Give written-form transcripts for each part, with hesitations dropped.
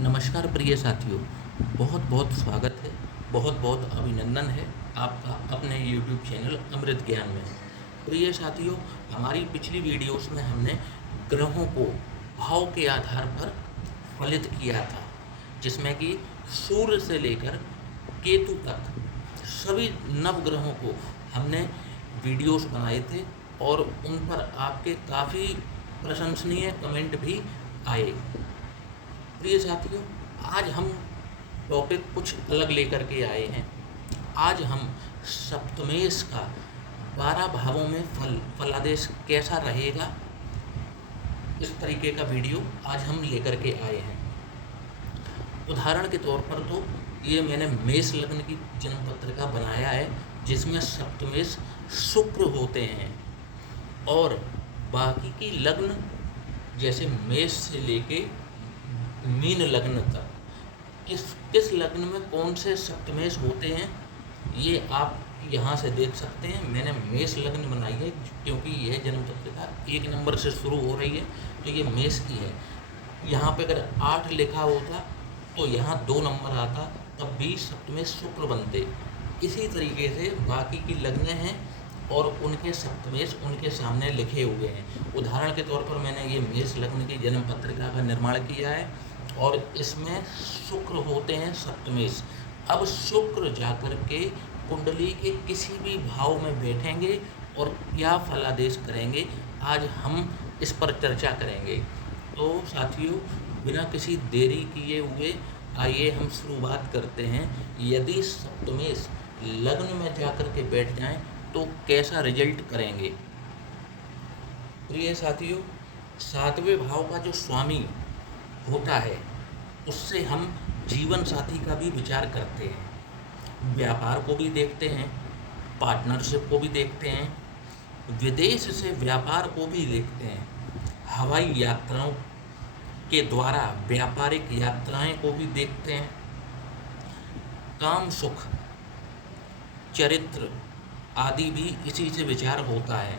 नमस्कार प्रिय साथियों, बहुत बहुत स्वागत है, बहुत बहुत अभिनंदन है आपका अपने YouTube चैनल अमृत ज्ञान में। प्रिय साथियों, हमारी पिछली वीडियोस में हमने ग्रहों को भाव के आधार पर फलित किया था, जिसमें कि सूर्य से लेकर केतु तक सभी नवग्रहों को हमने वीडियोस बनाए थे और उन पर आपके काफ़ी प्रशंसनीय कमेंट भी आए। प्रिय साथियों, आज हम टॉपिक कुछ अलग लेकर के आए हैं। आज हम सप्तमेश का 12 भावों में फलादेश कैसा रहेगा, इस तरीके का वीडियो आज हम लेकर के आए हैं। उदाहरण के तौर पर तो ये मैंने मेष लग्न की जन्म पत्रिका बनाया है, जिसमें सप्तमेश शुक्र होते हैं और बाकी की लग्न जैसे मेष से लेके मीन लग्न तक किस लग्न में कौन से सप्तमेश होते हैं, ये आप यहाँ से देख सकते हैं। मैंने मेष लग्न बनाई है क्योंकि यह जन्म पत्रिका 1 नंबर से शुरू हो रही है, तो ये मेष की है। यहाँ पे अगर 8 लिखा होता तो यहाँ 2 नंबर आता, तब भी सप्तमेश शुक्र बनते। इसी तरीके से बाकी की लग्नें हैं और उनके सप्तमेश उनके सामने लिखे हुए हैं। उदाहरण के तौर पर मैंने ये मेष लग्न की जन्म पत्रिका का निर्माण किया है और इसमें शुक्र होते हैं सप्तमेश। अब शुक्र जाकर के कुंडली के किसी भी भाव में बैठेंगे और क्या फलादेश करेंगे, आज हम इस पर चर्चा करेंगे। तो साथियों, बिना किसी देरी किए हुए आइए हम शुरुआत करते हैं। यदि सप्तमेश लग्न में जाकर के बैठ जाएं तो कैसा रिजल्ट करेंगे। प्रिय साथियों, 7वें भाव का जो स्वामी होता है उससे हम जीवन साथी का भी विचार करते हैं, व्यापार को भी देखते हैं, पार्टनरशिप को भी देखते हैं, विदेश से व्यापार को भी देखते हैं, हवाई यात्राओं के द्वारा व्यापारिक यात्राएं को भी देखते हैं, काम सुख, चरित्र आदि भी इसी से विचार होता है।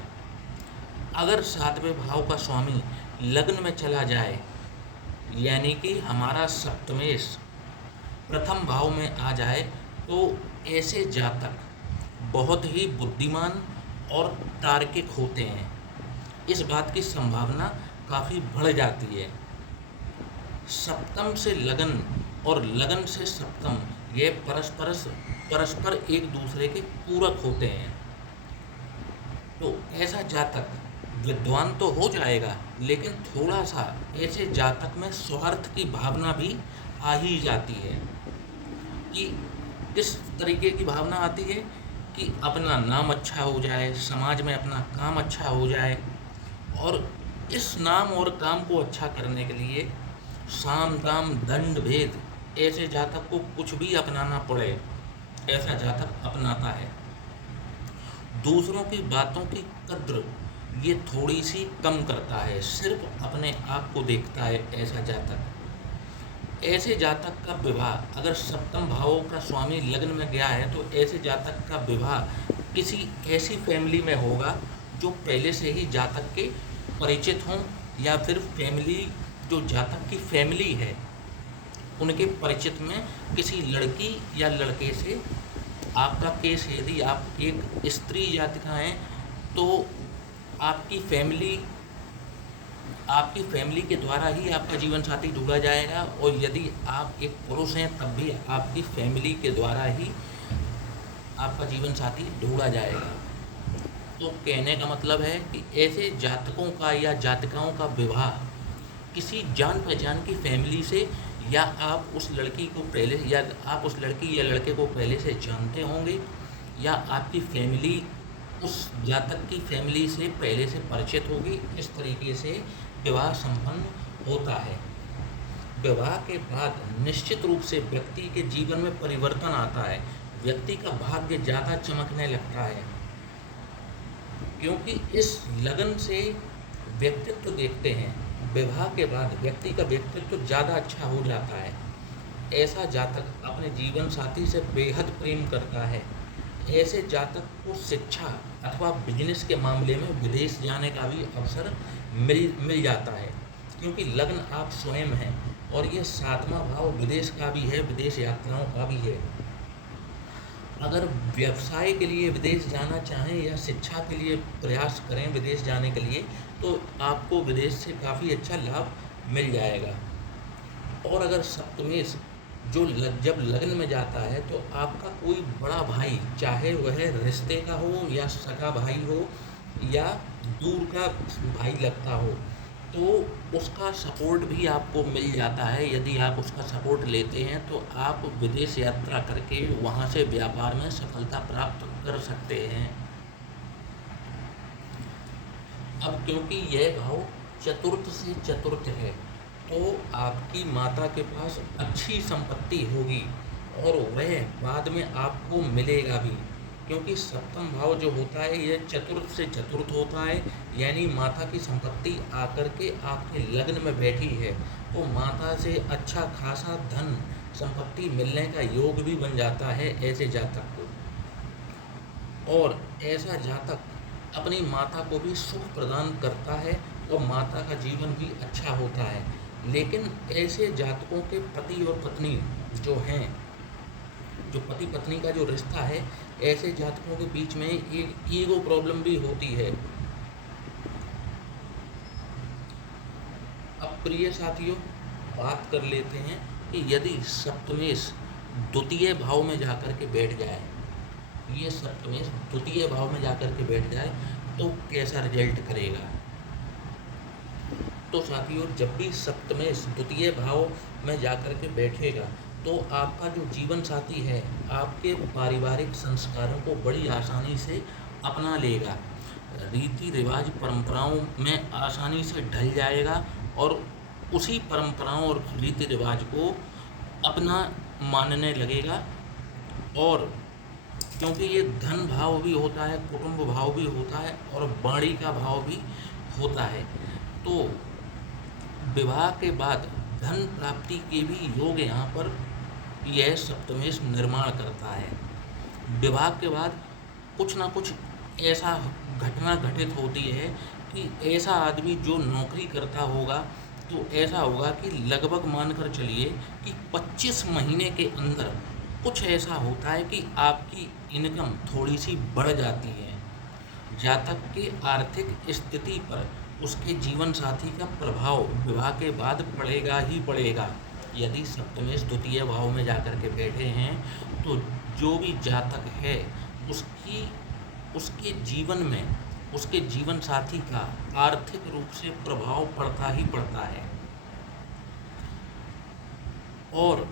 अगर 7वें भाव का स्वामी लग्न में चला जाए, यानी कि हमारा सप्तमेश प्रथम भाव में आ जाए, तो ऐसे जातक बहुत ही बुद्धिमान और तार्किक होते हैं। इस बात की संभावना काफ़ी बढ़ जाती है। सप्तम से लगन और लगन से सप्तम, ये परस्पर एक दूसरे के पूरक होते हैं। तो ऐसा जातक विद्वान तो हो जाएगा, लेकिन थोड़ा सा ऐसे जातक में स्वार्थ की भावना भी आ ही जाती है। कि किस तरीके की भावना आती है कि अपना नाम अच्छा हो जाए, समाज में अपना काम अच्छा हो जाए, और इस नाम और काम को अच्छा करने के लिए साम दाम दंड भेद ऐसे जातक को कुछ भी अपनाना पड़े, ऐसा जातक अपनाता है। दूसरों की बातों की कद्र ये थोड़ी सी कम करता है, सिर्फ अपने आप को देखता है ऐसा जातक। ऐसे जातक का विवाह, अगर सप्तम भावों का स्वामी लग्न में गया है, तो ऐसे जातक का विवाह किसी ऐसी फैमिली में होगा जो पहले से ही जातक के परिचित हों, या फिर फैमिली जो जातक की फैमिली है उनके परिचित में किसी लड़की या लड़के से। आपका केस, यदि आप एक स्त्री जातिका हैं तो आपकी फैमिली के द्वारा ही आपका जीवन साथी ढूंढा जाएगा, और यदि आप एक पुरुष हैं तब भी आपकी फैमिली के द्वारा ही आपका जीवन साथी ढूंढा जाएगा। तो कहने का मतलब है कि ऐसे जातकों का या जातिकाओं का विवाह किसी जान पहचान की फैमिली से, या आप उस लड़की को पहले, या आप उस लड़की या लड़के को पहले से जानते होंगे, या आपकी फैमिली उस जातक की फैमिली से पहले से परिचित होगी। इस तरीके से विवाह संपन्न होता है। विवाह के बाद निश्चित रूप से व्यक्ति के जीवन में परिवर्तन आता है, व्यक्ति का भाग्य ज़्यादा चमकने लगता है, क्योंकि इस लगन से व्यक्तित्व देखते हैं। विवाह के बाद व्यक्ति का व्यक्तित्व ज़्यादा अच्छा हो जाता है। ऐसा जातक अपने जीवन साथी से बेहद प्रेम करता है। ऐसे जातक को शिक्षा अथवा बिजनेस के मामले में विदेश जाने का भी अवसर मिल जाता है, क्योंकि लग्न आप स्वयं हैं। और ये 7वां भाव विदेश का भी है, विदेश यात्राओं का भी है। अगर व्यवसाय के लिए विदेश जाना चाहें या शिक्षा के लिए प्रयास करें विदेश जाने के लिए, तो आपको विदेश से काफ़ी अच्छा लाभ मिल जाएगा। और अगर सप्तमेश जब लगन में जाता है, तो आपका कोई बड़ा भाई, चाहे वह रिश्ते का हो या सगा भाई हो या दूर का भाई लगता हो, तो उसका सपोर्ट भी आपको मिल जाता है। यदि आप उसका सपोर्ट लेते हैं तो आप विदेश यात्रा करके वहाँ से व्यापार में सफलता प्राप्त कर सकते हैं। अब क्योंकि यह भाव चतुर्थ से चतुर्थ है, तो आपकी माता के पास अच्छी संपत्ति होगी और वह बाद में आपको मिलेगा भी, क्योंकि सप्तम भाव जो होता है यह चतुर्थ से चतुर्थ होता है, यानी माता की संपत्ति आकर के आपके लग्न में बैठी है, तो माता से अच्छा खासा धन संपत्ति मिलने का योग भी बन जाता है ऐसे जातक को। और ऐसा जातक अपनी माता को भी सुख प्रदान करता है और माता का जीवन भी अच्छा होता है। लेकिन ऐसे जातकों के पति और पत्नी जो हैं, जो पति पत्नी का जो रिश्ता है, ऐसे जातकों के बीच में एक ईगो प्रॉब्लम भी होती है। अब प्रिय साथियों, बात कर लेते हैं कि यदि सप्तमेश द्वितीय भाव में जाकर के बैठ जाए, ये सप्तमेश द्वितीय भाव में जाकर के बैठ जाए तो कैसा रिजल्ट करेगा। तो साथियों, जब भी सप्तमेश द्वितीय भाव में जाकर के बैठेगा, तो आपका जो जीवन साथी है आपके पारिवारिक संस्कारों को बड़ी आसानी से अपना लेगा, रीति रिवाज परंपराओं में आसानी से ढल जाएगा और उसी परंपराओं और रीति रिवाज को अपना मानने लगेगा। और क्योंकि ये धन भाव भी होता है, कुटुंब भाव भी होता है और वाणी का भाव भी होता है, तो विवाह के बाद धन प्राप्ति के भी योग यहाँ पर यह सप्तमेश निर्माण करता है। विवाह के बाद कुछ ना कुछ ऐसा घटना घटित होती है कि ऐसा आदमी जो नौकरी करता होगा, तो ऐसा होगा कि लगभग मानकर चलिए कि 25 महीने के अंदर कुछ ऐसा होता है कि आपकी इनकम थोड़ी सी बढ़ जाती है। जातक की आर्थिक स्थिति पर उसके जीवन साथी का प्रभाव विवाह के बाद पड़ेगा ही पड़ेगा। यदि सप्तमेश द्वितीय भाव में जाकर के बैठे हैं, तो जो भी जातक है उसके जीवन में उसके जीवन साथी का आर्थिक रूप से प्रभाव पड़ता ही पड़ता है। और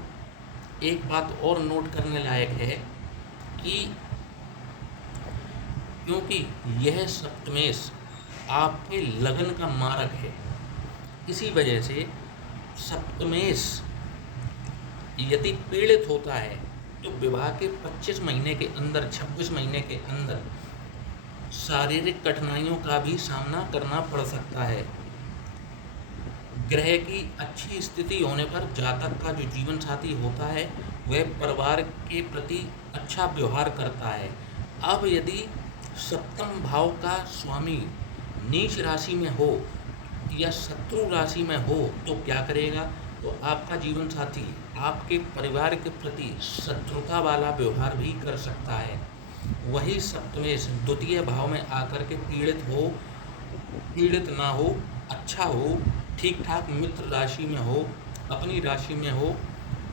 एक बात और नोट करने लायक है कि क्योंकि यह सप्तमेश आपके लगन का मारक है, इसी वजह से सप्तमेश यदि पीड़ित होता है तो विवाह के 25 महीने के अंदर, 26 महीने के अंदर शारीरिक कठिनाइयों का भी सामना करना पड़ सकता है। ग्रह की अच्छी स्थिति होने पर जातक का जो जीवन साथी होता है वह परिवार के प्रति अच्छा व्यवहार करता है। अब यदि सप्तम भाव का स्वामी नीच राशि में हो या शत्रु राशि में हो तो क्या करेगा, तो आपका जीवन साथी आपके परिवार के प्रति शत्रुता वाला व्यवहार भी कर सकता है। वही सप्तमेश द्वितीय भाव में आकर के पीड़ित ना हो, अच्छा हो, ठीक ठाक मित्र राशि में हो, अपनी राशि में हो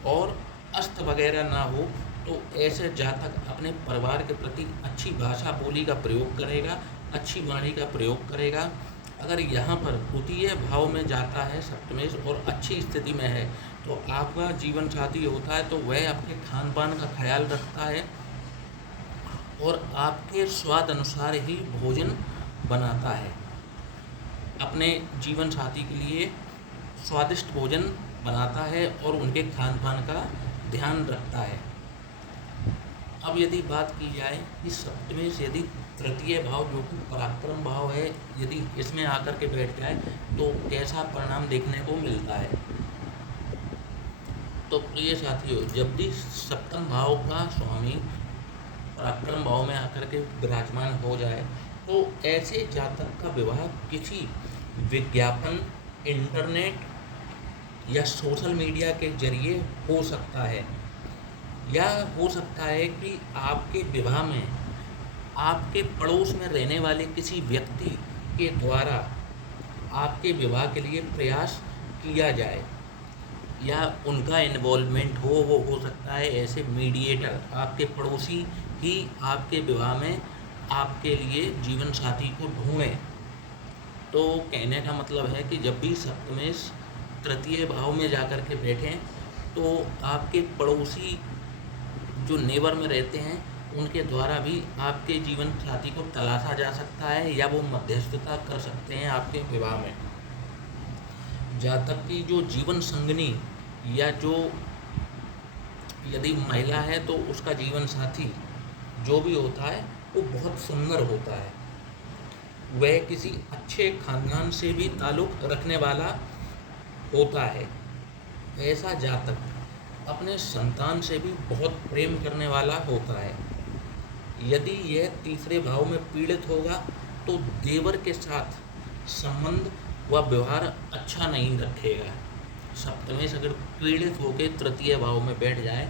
और अस्त वगैरह ना हो, तो ऐसे जातक अपने परिवार के प्रति अच्छी भाषा बोली का प्रयोग करेगा, अच्छी वाणी का प्रयोग करेगा। अगर यहाँ पर द्वितीय भाव में जाता है सप्तमेश और अच्छी स्थिति में है, तो आपका जीवन साथी होता है तो वह आपके खान पान का ख्याल रखता है और आपके स्वाद अनुसार ही भोजन बनाता है। अपने जीवन साथी के लिए स्वादिष्ट भोजन बनाता है और उनके खान पान का ध्यान रखता है। अब यदि बात की जाए कि सप्तमेश यदि तृतीय भाव जो कि पराक्रम भाव है, यदि इसमें आकर के बैठ जाए तो कैसा परिणाम देखने को मिलता है। तो प्रिय साथियों, जब भी सप्तम भाव का स्वामी पराक्रम भाव में आकर के विराजमान हो जाए, तो ऐसे जातक का विवाह किसी विज्ञापन, इंटरनेट या सोशल मीडिया के जरिए हो सकता है, या हो सकता है कि आपके विवाह में आपके पड़ोस में रहने वाले किसी व्यक्ति के द्वारा आपके विवाह के लिए प्रयास किया जाए, या उनका इन्वॉल्वमेंट हो। वो हो सकता है ऐसे मीडिएटर, आपके पड़ोसी ही आपके विवाह में आपके लिए जीवन साथी को ढूंढें। तो कहने का मतलब है कि जब भी सप्तमेश तृतीय भाव में जाकर के बैठें तो आपके पड़ोसी जो नेबर में रहते हैं उनके द्वारा भी आपके जीवन साथी को तलाशा जा सकता है, या वो मध्यस्थता कर सकते हैं आपके विवाह में। जातक की जो जीवन संगनी, या जो यदि महिला है तो उसका जीवन साथी जो भी होता है वो बहुत सुंदर होता है। वह किसी अच्छे खानदान से भी ताल्लुक़ रखने वाला होता है। ऐसा जातक अपने संतान से भी बहुत प्रेम करने वाला होता है। यदि यह तीसरे भाव में पीड़ित होगा तो देवर के साथ संबंध व व्यवहार अच्छा नहीं रखेगा। सप्तमेश अगर पीड़ित होकर तृतीय भाव में बैठ जाए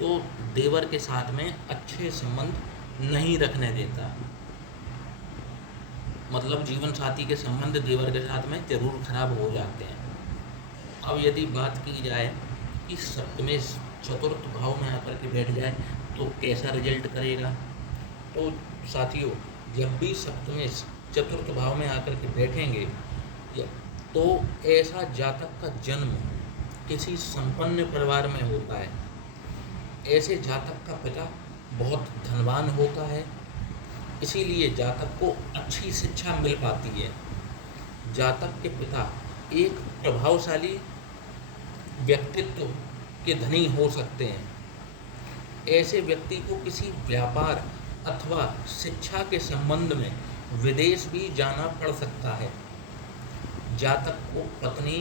तो देवर के साथ में अच्छे संबंध नहीं रखने देता, मतलब जीवन साथी के संबंध देवर के साथ में जरूर खराब हो जाते हैं। अब यदि बात की जाए कि सप्तमेश चतुर्थ भाव में आकर के बैठ जाए तो कैसा रिजल्ट करेगा, तो साथियों जब भी सप्तमेश चतुर्थ भाव में आकर के बैठेंगे तो ऐसा जातक का जन्म किसी संपन्न परिवार में होता है। ऐसे जातक का पिता बहुत धनवान होता है, इसीलिए जातक को अच्छी शिक्षा मिल पाती है। जातक के पिता एक प्रभावशाली व्यक्तित्व के धनी हो सकते हैं। ऐसे व्यक्ति को किसी व्यापार अथवा शिक्षा के संबंध में विदेश भी जाना पड़ सकता है। जातक को पत्नी,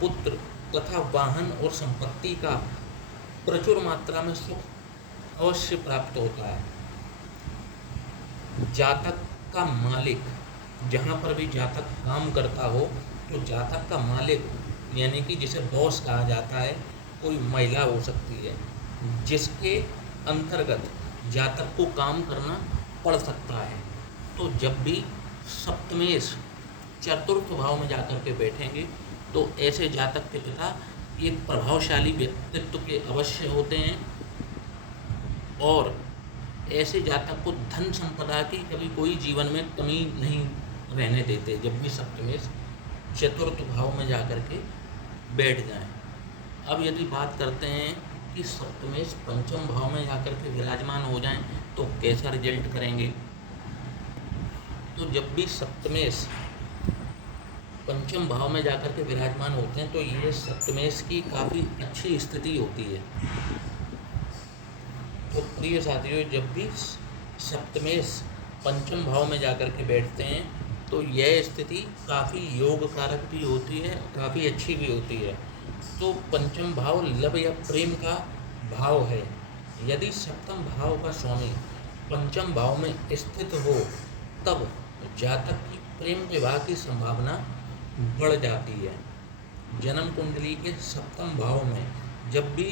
पुत्र तथा वाहन और संपत्ति का प्रचुर मात्रा में सुख अवश्य प्राप्त होता है। जातक का मालिक, जहाँ पर भी जातक काम करता हो तो जातक का मालिक यानी कि जिसे बॉस कहा जाता है, कोई महिला हो सकती है जिसके अंतर्गत जातक को काम करना पड़ सकता है। तो जब भी सप्तमेश चतुर्थ भाव में जाकर के बैठेंगे तो ऐसे जातक के पिता एक प्रभावशाली व्यक्तित्व के अवश्य होते हैं, और ऐसे जातक को धन संपदा की कभी कोई जीवन में कमी नहीं रहने देते जब भी सप्तमेश चतुर्थ भाव में जाकर के बैठ जाएं। अब यदि बात करते हैं कि सप्तमेश पंचम भाव में जाकर के विराजमान हो जाएं तो कैसा रिजल्ट करेंगे, तो जब भी सप्तमेश पंचम भाव में जाकर के विराजमान होते हैं तो ये सप्तमेश की काफ़ी अच्छी स्थिति होती है। तो प्रिय साथियों, जब भी सप्तमेश पंचम भाव में जाकर के बैठते हैं तो यह स्थिति काफ़ी योग कारक भी होती है, काफ़ी अच्छी भी होती है। तो पंचम भाव लव या प्रेम का भाव है। यदि सप्तम भाव का स्वामी पंचम भाव में स्थित हो तब जातक की प्रेम विवाह की संभावना बढ़ जाती है। जन्म कुंडली के सप्तम भाव में जब भी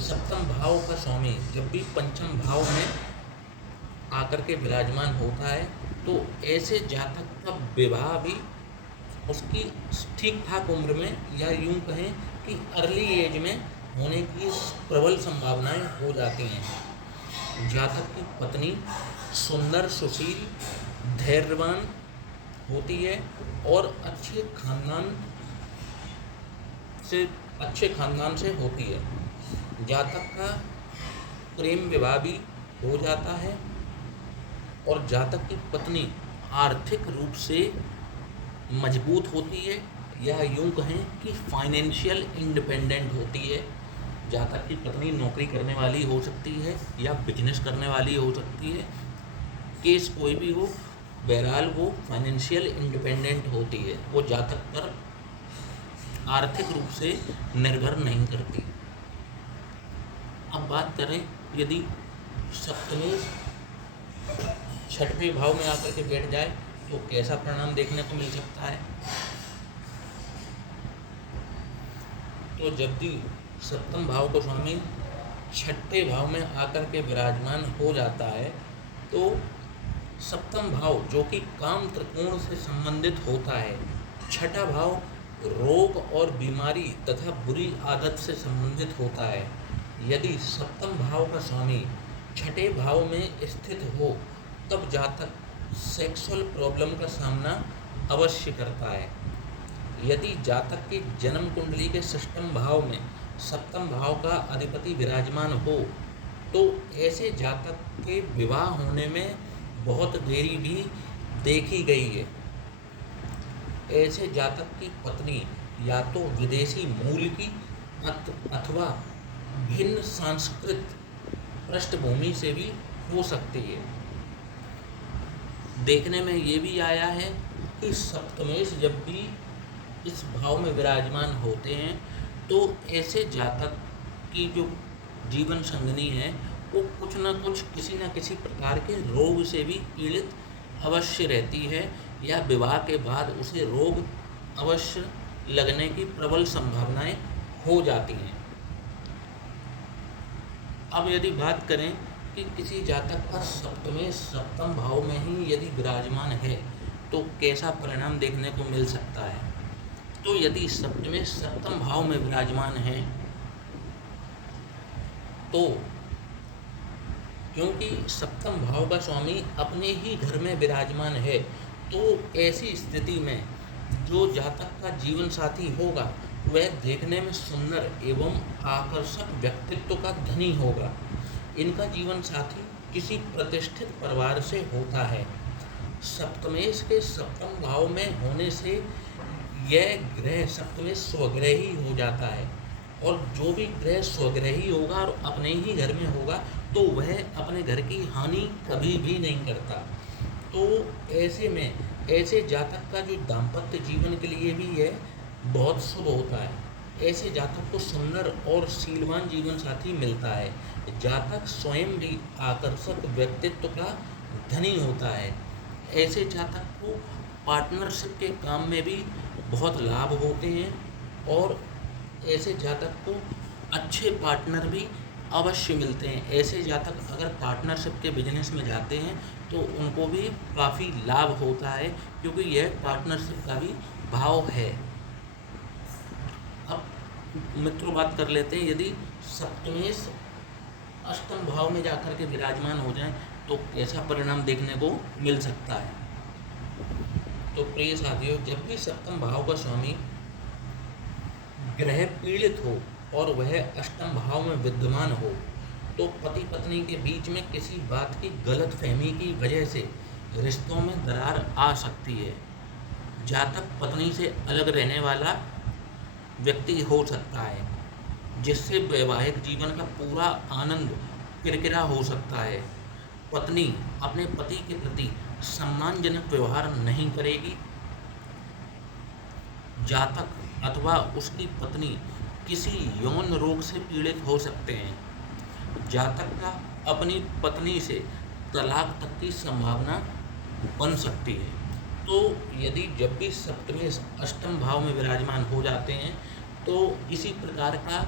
सप्तम भाव का स्वामी जब भी पंचम भाव में आकर के विराजमान होता है तो ऐसे जातक का विवाह भी उसकी ठीक ठाक उम्र में, या यूं कहें कि अर्ली एज में होने की प्रबल संभावनाएं हो जाती हैं। जातक की पत्नी सुंदर, सुशील, धैर्यवान होती है और अच्छे खानदान से होती है। जातक का प्रेम विवाह भी हो जाता है और जातक की पत्नी आर्थिक रूप से मजबूत होती है, या यूं कहें कि फाइनेंशियल इंडिपेंडेंट होती है। जातक की पत्नी नौकरी करने वाली हो सकती है या बिजनेस करने वाली हो सकती है, केस कोई भी हो, बहरहाल वो फाइनेंशियल इंडिपेंडेंट होती है। वो जातक पर आर्थिक रूप से निर्भर नहीं करती। अब बात करें यदि सप्तमेश छठवें भाव में आकर के बैठ जाए तो कैसा परिणाम देखने को मिल सकता है, तो जब भी सप्तम भाव को स्वामी छठे भाव में आकर के विराजमान हो जाता है तो सप्तम भाव जो कि काम त्रिकोण से संबंधित होता है, छठा भाव रोग और बीमारी तथा बुरी आदत से संबंधित होता है। यदि सप्तम भाव का स्वामी छठे भाव में स्थित हो तब जातक सेक्सुअल प्रॉब्लम का सामना अवश्य करता है। यदि जातक की जन्म कुंडली के षष्ठम भाव में सप्तम भाव का अधिपति विराजमान हो तो ऐसे जातक के विवाह होने में बहुत देरी भी देखी गई है। ऐसे जातक की पत्नी या तो विदेशी मूल की अथवा भिन्न सांस्कृतिक पृष्ठभूमि से भी हो सकती है। देखने में ये भी आया है कि सप्तमेश जब भी इस भाव में विराजमान होते हैं तो ऐसे जातक की जो जीवन संगनी है वो कुछ न कुछ किसी न किसी प्रकार के रोग से भी पीड़ित अवश्य रहती है या विवाह के बाद उसे रोग अवश्य लगने की प्रबल संभावनाएं हो जाती हैं। अब यदि बात करें कि किसी जातक का सप्तम भाव में ही यदि विराजमान है तो कैसा परिणाम देखने को मिल सकता है, तो यदि सप्तम भाव में विराजमान है तो क्योंकि सप्तम भाव का स्वामी अपने ही घर में विराजमान है तो ऐसी स्थिति में जो जातक का जीवन साथी होगा वह देखने में सुंदर एवं आकर्षक व्यक्तित्व का धनी होगा। इनका जीवन साथी किसी प्रतिष्ठित परिवार से होता है। सप्तमेश के सप्तम भाव में होने से यह ग्रह सप्तमेश स्वग्रही हो जाता है और जो भी ग्रह स्वग्रही होगा और अपने ही घर में होगा तो वह अपने घर की हानि कभी भी नहीं करता। तो ऐसे में ऐसे जातक का जो दाम्पत्य जीवन के लिए भी यह बहुत शुभ होता है। ऐसे जातक को सुंदर और शीलवान जीवन साथी मिलता है। जातक स्वयं भी आकर्षक व्यक्तित्व का धनी होता है। ऐसे जातक को पार्टनरशिप के काम में भी बहुत लाभ होते हैं और ऐसे जातक को अच्छे पार्टनर भी अवश्य मिलते हैं। ऐसे जातक अगर पार्टनरशिप के बिजनेस में जाते हैं तो उनको भी काफ़ी लाभ होता है क्योंकि यह पार्टनरशिप का भी भाव है। अब मित्रों बात कर लेते हैं, यदि सप्तमेश अष्टम भाव में जाकर के विराजमान हो जाएं तो कैसा परिणाम देखने को मिल सकता है। तो प्रिय साथियों, जब भी सप्तम भाव का स्वामी ग्रह पीड़ित हो और वह अष्टम भाव में विद्यमान हो तो पति पत्नी के बीच में किसी बात की गलत फहमी की वजह से रिश्तों में दरार आ सकती है। जातक पत्नी से अलग रहने वाला व्यक्ति हो सकता है जिससे वैवाहिक जीवन का पूरा आनंद किरकिरा हो सकता है। पत्नी अपने पति के प्रति सम्मानजनक व्यवहार नहीं करेगी। जातक अथवा उसकी पत्नी किसी यौन रोग से पीड़ित हो सकते हैं। जातक का अपनी पत्नी से तलाक तक की संभावना बन सकती है। तो यदि जब भी सप्तमेश अष्टम भाव में विराजमान हो जाते हैं तो इसी प्रकार का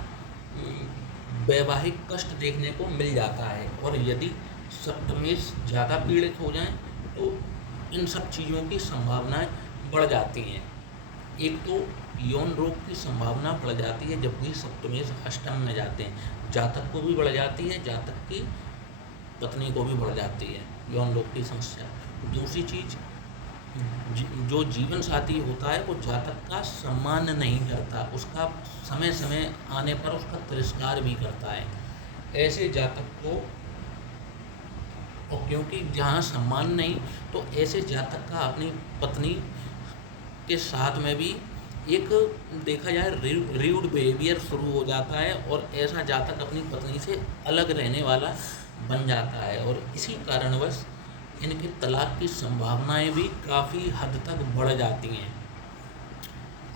वैवाहिक कष्ट देखने को मिल जाता है। और यदि सप्तमेश ज़्यादा पीड़ित हो जाएं तो इन सब चीज़ों की संभावनाएं बढ़ जाती हैं। एक तो यौन रोग की संभावना बढ़ जाती है जब भी सप्तमेश अष्टम में जाते हैं, जातक को भी बढ़ जाती है, जातक की पत्नी को भी बढ़ जाती है यौन रोग की समस्या। दूसरी चीज़, जो जीवन साथी होता है वो जातक का सम्मान नहीं करता, उसका समय समय आने पर उसका तिरस्कार भी करता है। ऐसे जातक को, और क्योंकि जहाँ सम्मान नहीं तो ऐसे जातक का अपनी पत्नी के साथ में भी एक देखा जाए र्यूड बिहेवियर शुरू हो जाता है और ऐसा जातक अपनी पत्नी से अलग रहने वाला बन जाता है और इसी कारणवश इनके तलाक की संभावनाएं भी काफ़ी हद तक बढ़ जाती हैं।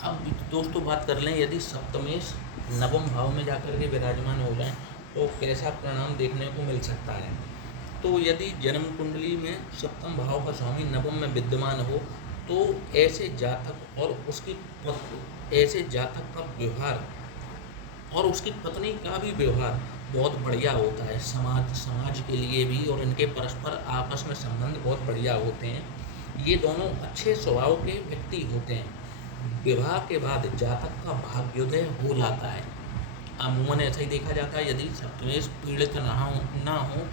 अब दोस्तों बात कर लें, यदि सप्तमेश नवम भाव में जाकर के विराजमान हो जाएं तो कैसा परिणाम देखने को मिल सकता है। तो यदि जन्म कुंडली में सप्तम भाव का स्वामी नवम में विद्यमान हो तो ऐसे जातक और उसकी ऐसे जातक का व्यवहार और उसकी पत्नी का भी व्यवहार बहुत बढ़िया होता है, समाज के लिए भी, और इनके परस्पर आपस में संबंध बहुत बढ़िया होते हैं। ये दोनों अच्छे स्वभाव के व्यक्ति होते हैं। विवाह के बाद जातक का भाग्योदय हो जाता है। अमूमन ऐसा ही देखा जाता है, यदि सप्तमेश पीड़ित ना हो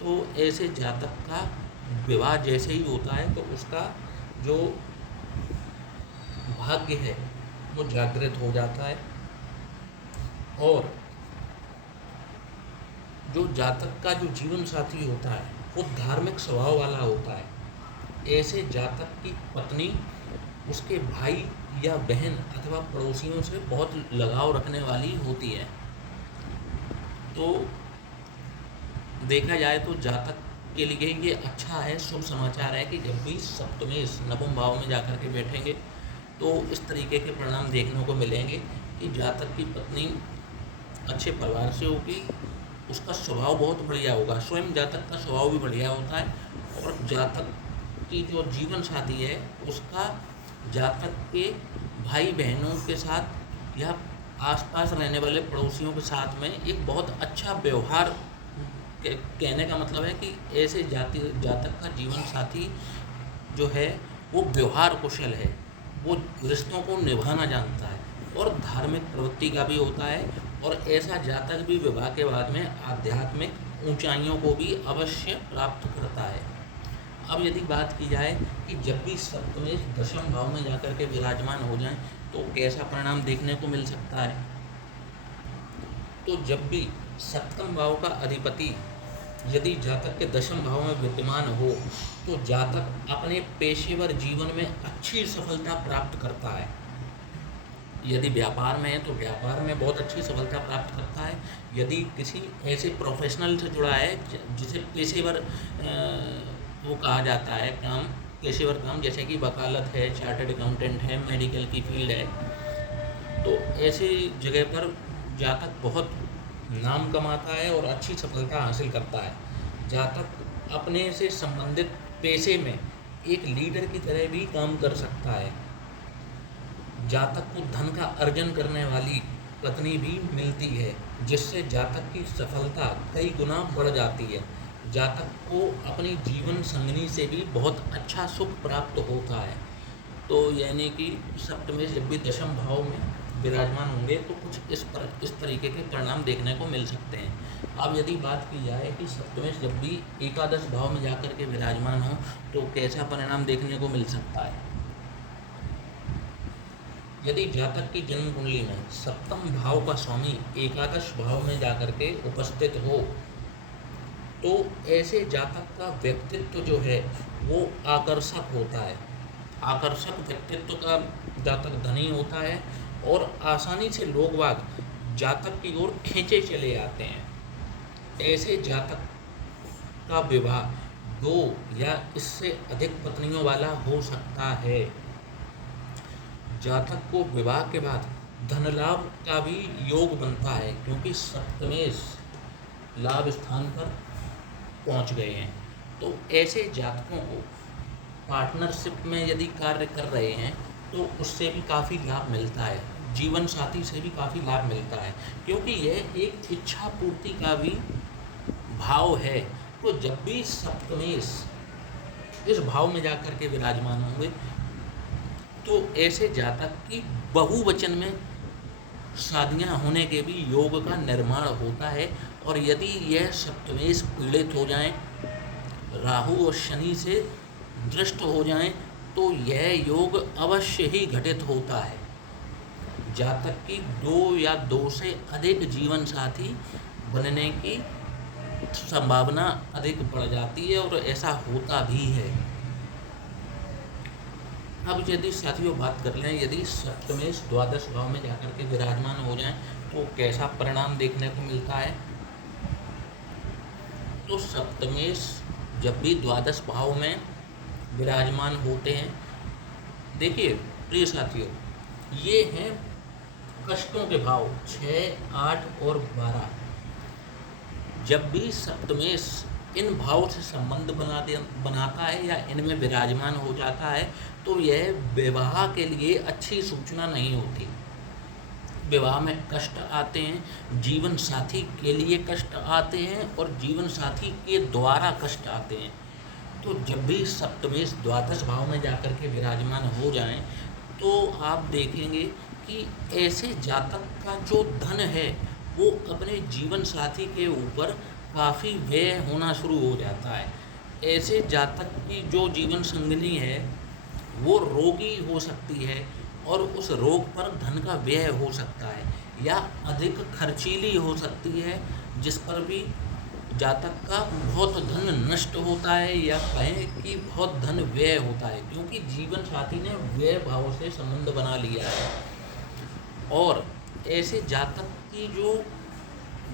तो ऐसे जातक का विवाह जैसे ही होता है तो उसका जो भाग्य है वो जागृत हो जाता है, और जो जातक का जो जीवन साथी होता है वो धार्मिक स्वभाव वाला होता है। ऐसे जातक की पत्नी उसके भाई या बहन अथवा पड़ोसियों से बहुत लगाव रखने वाली होती है। तो देखा जाए तो जातक के लिए ये अच्छा है, शुभ समाचार है कि जब भी सप्तमेश नवम भाव में जाकर के बैठेंगे तो इस तरीके के परिणाम देखने को मिलेंगे कि जातक की पत्नी अच्छे परिवार से होगी, उसका स्वभाव बहुत बढ़िया होगा, स्वयं जातक का स्वभाव भी बढ़िया होता है, और जातक की जो जीवन साथी है उसका जातक के भाई बहनों के साथ या आसपास रहने वाले पड़ोसियों के साथ में एक बहुत अच्छा व्यवहार, कहने का मतलब है कि ऐसे जातक का जीवन साथी जो है वो व्यवहार कुशल है, वो रिश्तों को निभाना जानता है और धार्मिक प्रवृत्ति का भी होता है, और ऐसा जातक भी विवाह के बाद में आध्यात्मिक ऊंचाइयों को भी अवश्य प्राप्त करता है। अब यदि बात की जाए कि जब भी सप्तमेश दशम भाव में जाकर के विराजमान हो जाएं तो कैसा परिणाम देखने को मिल सकता है। तो जब भी सप्तम भाव का अधिपति यदि जातक के दशम भाव में विद्यमान हो तो जातक अपने पेशेवर जीवन में अच्छी सफलता प्राप्त करता है। यदि व्यापार में है तो व्यापार में बहुत अच्छी सफलता प्राप्त करता है। यदि किसी ऐसे प्रोफेशनल से जुड़ा है जिसे पेशेवर वो कहा जाता है काम, पेशेवर काम, जैसे कि वकालत है, चार्टर्ड अकाउंटेंट है, मेडिकल की फील्ड है, तो ऐसी जगह पर जातक बहुत नाम कमाता है और अच्छी सफलता हासिल करता है। जातक अपने से संबंधित पेशे में एक लीडर की तरह भी काम कर सकता है। जातक को धन का अर्जन करने वाली पत्नी भी मिलती है, जिससे जातक की सफलता कई गुना बढ़ जाती है। जातक को अपनी जीवन संगनी से भी बहुत अच्छा सुख प्राप्त होता है। तो यानी कि सप्तमेश जब भी दशम भाव में विराजमान होंगे तो कुछ इस तरीके के परिणाम देखने को मिल सकते हैं। अब यदि बात की जाए कि सप्तमेश जब भी एकादश भाव में जाकर के विराजमान हो तो कैसा परिणाम देखने को मिल सकता है। यदि जातक की जन्म कुंडली में सप्तम भाव का स्वामी एकादश भाव में जाकर के उपस्थित हो तो ऐसे जातक का व्यक्तित्व जो है वो आकर्षक होता है। आकर्षक व्यक्तित्व का जातक धनी होता है और आसानी से लोग बाग जातक की ओर खींचे चले आते हैं। ऐसे जातक का विवाह 2 या इससे अधिक पत्नियों वाला हो सकता है। जातक को विवाह के बाद धन लाभ का भी योग बनता है, क्योंकि सप्तमेश लाभ स्थान पर पहुंच गए हैं। तो ऐसे जातकों को पार्टनरशिप में यदि कार्य कर रहे हैं तो उससे भी काफ़ी लाभ मिलता है, जीवन साथी से भी काफ़ी लाभ मिलता है, क्योंकि यह एक इच्छा पूर्ति का भी भाव है। तो जब भी सप्तमेश इस भाव में जाकर के विराजमान होंगे तो ऐसे जातक की बहुवचन में शादियां होने के भी योग का निर्माण होता है। और यदि यह सप्तमेश पीड़ित हो जाएं, राहु और शनि से दृष्ट हो जाएं, तो यह योग अवश्य ही घटित होता है। जातक की 2 या 2 से अधिक जीवन साथी बनने की संभावना अधिक बढ़ जाती है और ऐसा होता भी है। अब यदि साथियों बात कर लें, यदि सप्तमेश द्वादश भाव में जाकर के विराजमान हो जाएं तो कैसा परिणाम देखने को मिलता है। तो सप्तमेश जब भी द्वादश भाव में विराजमान होते हैं, देखिए प्रिय साथियों, ये हैं कष्टों के भाव 6, 8 और 12। जब भी सप्तमेश इन भाव से संबंध बनाता है या इनमें विराजमान हो जाता है तो यह विवाह के लिए अच्छी सूचना नहीं होती। विवाह में कष्ट आते हैं, जीवन साथी के लिए कष्ट आते हैं और जीवन साथी के द्वारा कष्ट आते हैं। तो जब भी सप्तमेश द्वादश भाव में जाकर के विराजमान हो जाएं, तो आप देखेंगे कि ऐसे जातक का जो धन है वो अपने जीवन साथी के ऊपर काफ़ी व्यय होना शुरू हो जाता है। ऐसे जातक की जो जीवन संगिनी है वो रोगी हो सकती है और उस रोग पर धन का व्यय हो सकता है, या अधिक खर्चीली हो सकती है, जिस पर भी जातक का बहुत धन नष्ट होता है, या कहें कि बहुत धन व्यय होता है, क्योंकि जीवन साथी ने व्यय भाव से संबंध बना लिया है। और ऐसे जातक की जो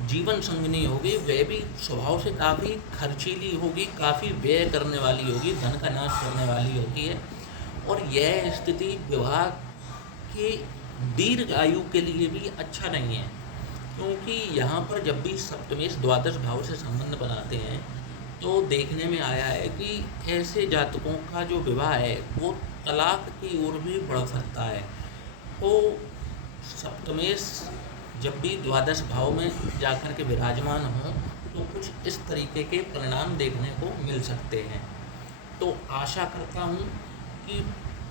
जीवन संगिनी होगी वह भी स्वभाव से काफ़ी खर्चीली होगी, काफ़ी व्यय करने वाली होगी, धन का नाश करने वाली होती है। और यह स्थिति विवाह के दीर्घ आयु के लिए भी अच्छा नहीं है, क्योंकि यहाँ पर जब भी सप्तमेश द्वादश भाव से संबंध बनाते हैं तो देखने में आया है कि ऐसे जातकों का जो विवाह है वो तलाक की ओर भी बढ़ सकता है। तो सप्तमेश जब भी द्वादश भाव में जाकर के विराजमान हों तो कुछ इस तरीके के परिणाम देखने को मिल सकते हैं। तो आशा करता हूँ कि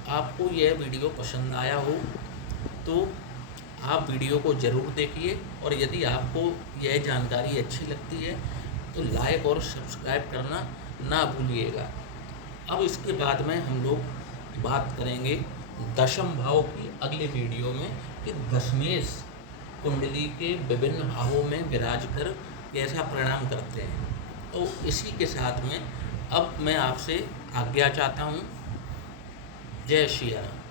आपको यह वीडियो पसंद आया हो, तो आप वीडियो को ज़रूर देखिए, और यदि आपको यह जानकारी अच्छी लगती है तो लाइक और सब्सक्राइब करना ना भूलिएगा। अब इसके बाद में हम लोग बात करेंगे दशम भाव की अगले वीडियो में कि दशमेश कुंडली के विभिन्न भावों में विराज कर कैसा परिणाम करते हैं। तो इसी के साथ में अब मैं आपसे आज्ञा चाहता हूँ। जय श्री राम।